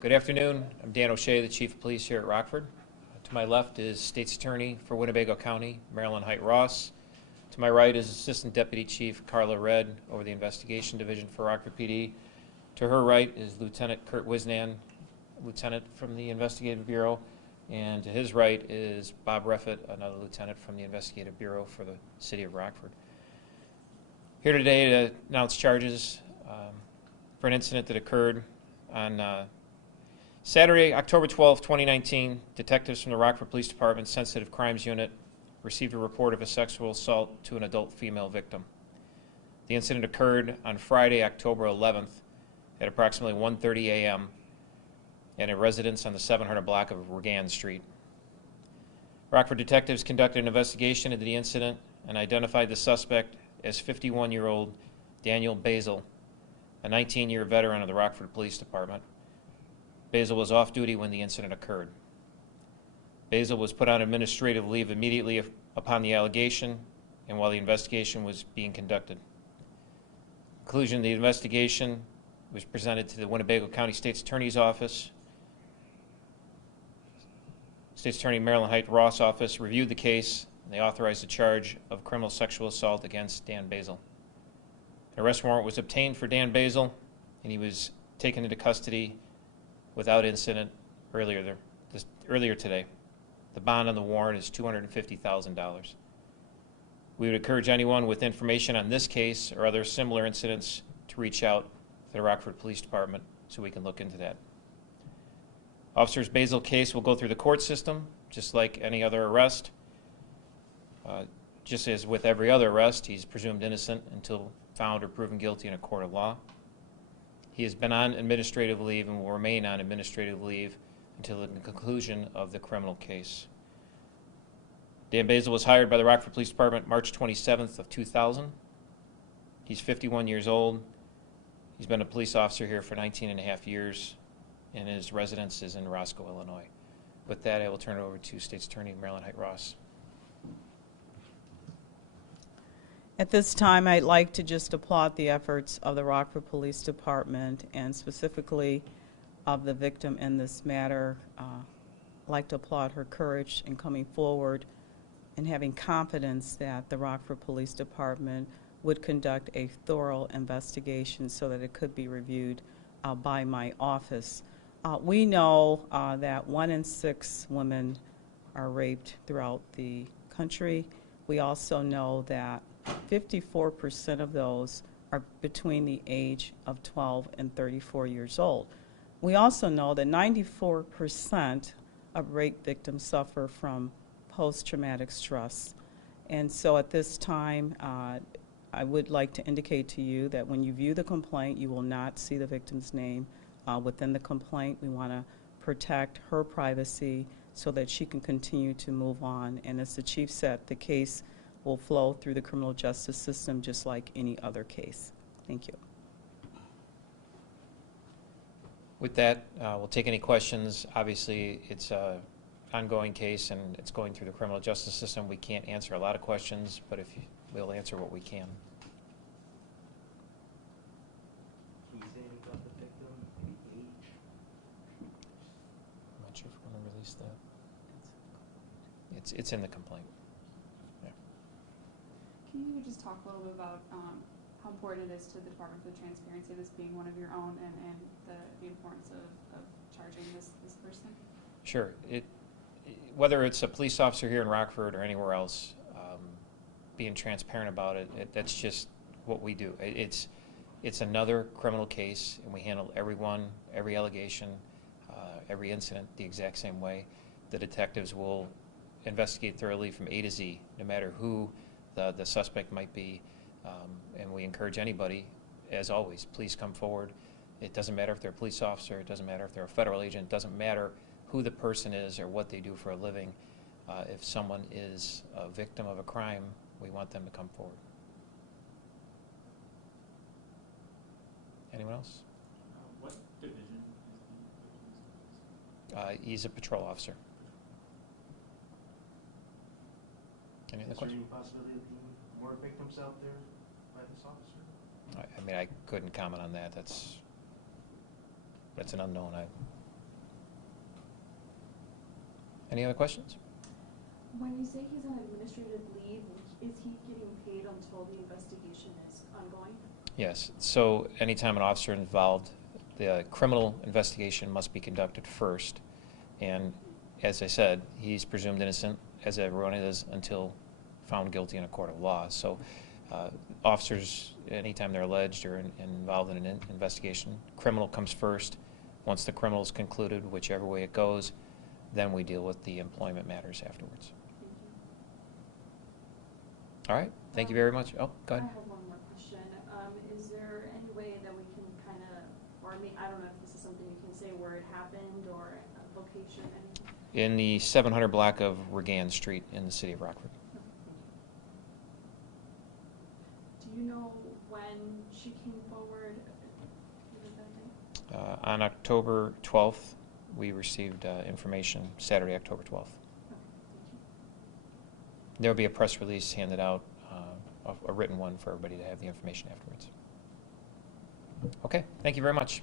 Good afternoon. I'm Dan O'Shea, the Chief of Police here at Rockford. To my left is State's Attorney for Winnebago County, Marilyn Height-Ross. To my right is Assistant Deputy Chief Carla Red over the Investigation Division for Rockford PD. To her right is Lieutenant Kurt Wisnan, Lieutenant from the Investigative Bureau. And to his right is Bob Reffett, another Lieutenant from the Investigative Bureau for the City of Rockford. Here today to announce charges for an incident that occurred on Saturday, October 12, 2019, detectives from the Rockford Police Department Sensitive Crimes Unit received a report of a sexual assault to an adult female victim. The incident occurred on Friday, October 11th at approximately 1:30 a.m. at a residence on the 700 block of Regan Street. Rockford detectives conducted an investigation into the incident and identified the suspect as 51-year-old Daniel Basile, a 19-year veteran of the Rockford Police Department. Basile was off duty when the incident occurred. Basile was put on administrative leave immediately upon the allegation and while the investigation was being conducted. Conclusion of the investigation was presented to the Winnebago County State's Attorney's Office. State's Attorney Marilyn Height-Ross' office reviewed the case and they authorized a charge of criminal sexual assault against Dan Basile. An arrest warrant was obtained for Dan Basile and he was taken into custody without incident earlier today. The bond on the warrant is $250,000. We would encourage anyone with information on this case or other similar incidents to reach out to the Rockford Police Department so we can look into that. Officer's Basile case will go through the court system just like any other arrest. Just as with every other arrest, he's presumed innocent until found or proven guilty in a court of law. He has been on administrative leave and will remain on administrative leave until the conclusion of the criminal case. Dan Basile was hired by the Rockford Police Department March 27th of 2000. He's 51 years old. He's been a police officer here for 19 and a half years, and his residence is in Roscoe, Illinois. With that, I will turn it over to State's Attorney Marilyn Height-Ross. At this time, I'd like to just applaud the efforts of the Rockford Police Department and specifically of the victim in this matter. I'd like to applaud her courage in coming forward and having confidence that the Rockford Police Department would conduct a thorough investigation so that it could be reviewed by my office. We know that 1 in 6 women are raped throughout the country. We also know that 54% of those are between the age of 12 and 34 years old. We also know that 94% of rape victims suffer from post-traumatic stress. And so at this time, I would like to indicate to you that when you view the complaint, you will not see the victim's name within the complaint. We want to protect her privacy so that she can continue to move on. And as the chief said, the case will flow through the criminal justice system just like any other case. Thank you. With that, we'll take any questions. Obviously, it's an ongoing case and it's going through the criminal justice system. We can't answer a lot of questions, but we'll answer what we can. Can you say anything about the victim, any age? I'm not sure if we're going to release that. It's in the complaint. Can you just talk a little bit about how important it is to the Department for Transparency, this being one of your own, and the importance of charging this person? Sure. Whether it's a police officer here in Rockford or anywhere else, being transparent about it, that's just what we do. It's another criminal case, and we handle everyone, every allegation, every incident the exact same way. The detectives will investigate thoroughly from A to Z, no matter who the suspect might be, and we encourage anybody, as always, please come forward. It doesn't matter if they're a police officer, it doesn't matter if they're a federal agent, it doesn't matter who the person is or what they do for a living. If someone is a victim of a crime, we want them to come forward. Anyone else? What division is He's a patrol officer. Any other questions? there any possibility of being more victims out there by this officer? I mean, I couldn't comment on that. That's an unknown. Any other questions? When you say he's on administrative leave, is he getting paid until the investigation is ongoing? Yes. So anytime an officer involved, the criminal investigation must be conducted first. And as I said, he's presumed innocent, as everyone is, until found guilty in a court of law. So officers, anytime they're alleged or involved in an investigation, criminal comes first. Once the criminal is concluded, whichever way it goes, then we deal with the employment matters afterwards. All right. Thank you very much. Oh, go I ahead. have one more question. Is there any way that we can kind of, or I don't know if this is something you can say where it happened or a location, anything? In the 700 block of Regan Street in the city of Rockford. Do you know when she came forward? Was it that day? On October 12th, we received information, Saturday, October 12th. Okay, thank you. There will be a press release handed out, a written one for everybody to have the information afterwards. Okay, thank you very much.